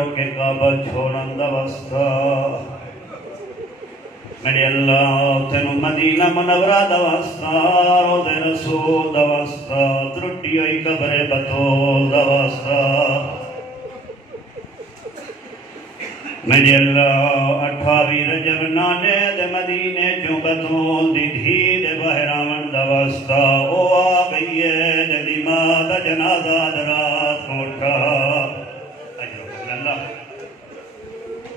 مڑ کے کعبہ چھوڑن دا واسطہ میرے اللہ تینو مدینہ منورہ دا واسطہ روض رسول دا واسطہ ترٹی ہوئی قبر بطول دا واسطہ میرے اللہ 28 رجب نانے دے مدینے جو بطول دی دھی دے بہرامن دا واسطہ او آ گئی ہے جدی ماں دا جنازہ درات موٹا اللہ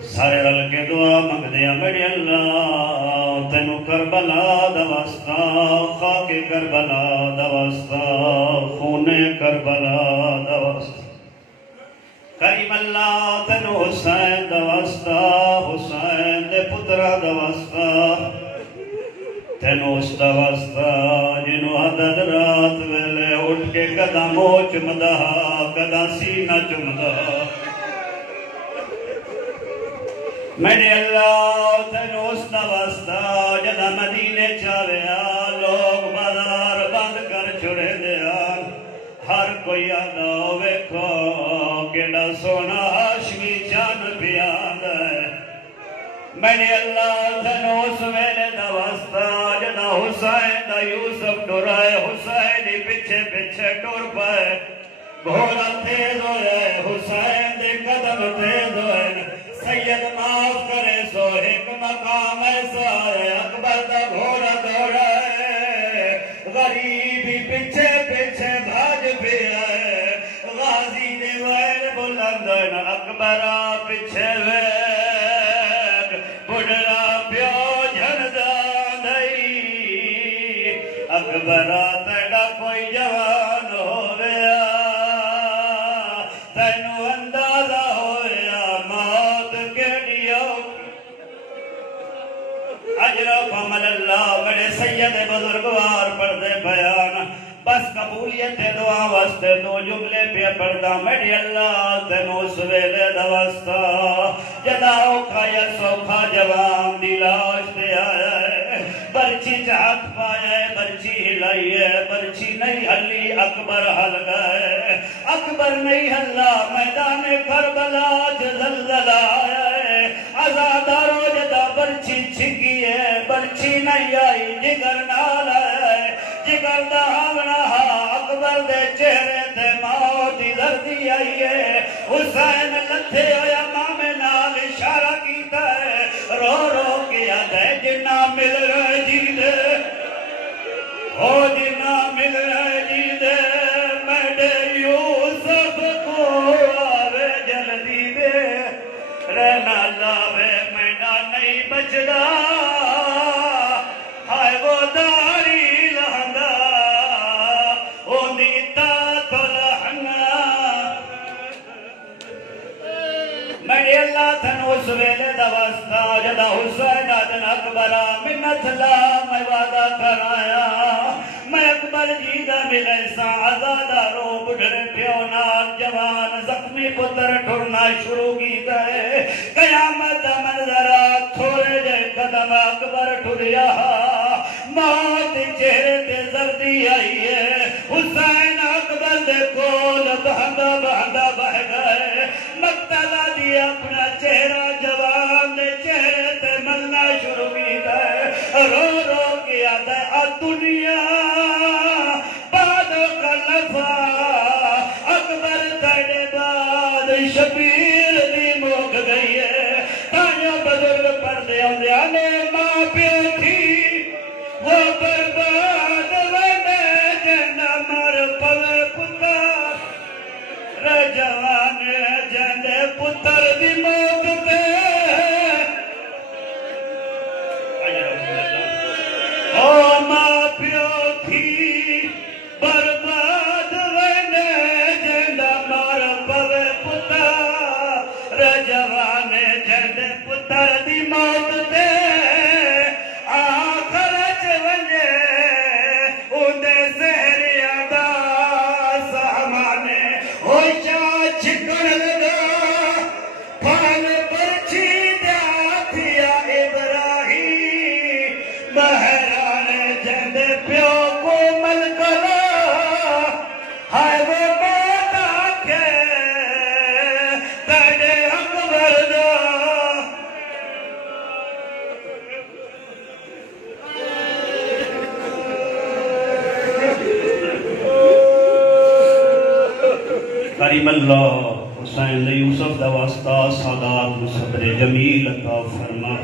سارے رل کے دعا مانگ دیا میرے اللہ تینو کربلا دا واسطہ خاک کربلا دا واسطہ خون کربلا دا واسطہ کریم اللہ تینو حسین دا واسطہ حسین دے پترہ دا واسطہ تینو اس دا واسطہ جنو عدد رات ویلے اٹھ کے قدموں چمدہ قدم سینہ چمدہ میرے اللہ تینو اس دا واسطہ جدہ مدینے چاویا لوگ بازار بند کر چھڑے دیا ہر کوئی آدھا ویکھو کیڑا سونا ہاشمی چان پیاد ہے میرے اللہ تینو اس ویلے دا واسطہ جدہ حسین دا یوسف ڈرائے حسین ہی پچھے پچھے ٹور پائے گھوڑا تیز ہوئے حسین دے قدم تیز ہوئے سید معاف کرے سو ایک مقام ایسا ہے اکبر دا گھوڑا دوڑا ہے غریبی پچھے پچھے بھاج بھی ہے غازی دے ویر بلندن اکبرہ پچھے ویر بڑھرا پیو جھندان دائی اکبرہ تیڑا کوئی جوان ہو گیا تینو اندازہ اجرف عمل اللہ بڑے سید بزرگوار پڑھ دے بیان بس قبولیت دعا واسطے دو جملے پہ پڑھدا میرے اللہ تینو سویلے دا واسطہ جدا اوکھا یا سوکھا جوان دی لاش دے آیا ہے برچی چاک پایا ہے برچی ہلائی ہے برچی نہیں ہلی اکبر ہل گئے اکبر نہیں ہلا میدان کربلا زلزلہ آیا ہے آزادارو جدا برچی چھکی ہے برچی نہیں آئی جگر نال ہے جگر دا آونا اکبر دے چہرے تے موت دردی آئی ہے حسین لتھے ہویا مام نال اشارہ کیتا ہے رو رو کیا دے جنا مل رہے جی دے ہو جنا مل رہے جی دے میڈے یوسف کو آوے جلدی دے رہنا لاوے میڈا نہیں بچدا ہائے وہ داری لہندا او نیتا تو لہنگا میرے اللہ تھنو اس ویلے دا واسطہ جدا حسین آدن اکبرہ منت لا میں وعدہ کرایا میں اکبر جیدہ ملے سا آزادہ رو بڑھڑے پیو نال جوان زخمی پتر ٹھرنا شروع کی دے قیامت منظرات تھوڑے جے قدم اکبر ٹھریا موت چہرے تے زردی آئی ہے حسین اکبر دے کول بہندہ بہندہ بہ گئے مقتلہ دی اپنا چہرہ جوان دے چہرے تے ملنا شروع کی دے رو رو کیا دے دنیا بعد کا لفا اکبر تیرے بعد شبیر دی موک گئی ہے تانیوں بزرگ پردے اندیانے ماں پیو تھی وہ برباد ونے جنہ مر پوے پتر رجوان جندے پتر دی موت دے او ماں پیو تھی برباد ونے جنہ مر پوے پتر رجوان جندے پتر دی موت دے ہائے وہ بات آکھے تیرے کریم اللہ حسین یوسف دا واسطہ سادات نو صبر جمیل عطا فرما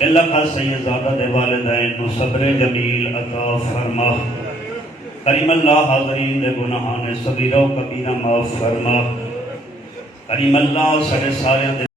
اللہ کا سیدزادہ دے والدین نو صبر جمیل عطا فرما کریم اللہ حاضرین دے گناہان صغیرہ و کبیرہ معاف فرما کریم اللہ سارے سارے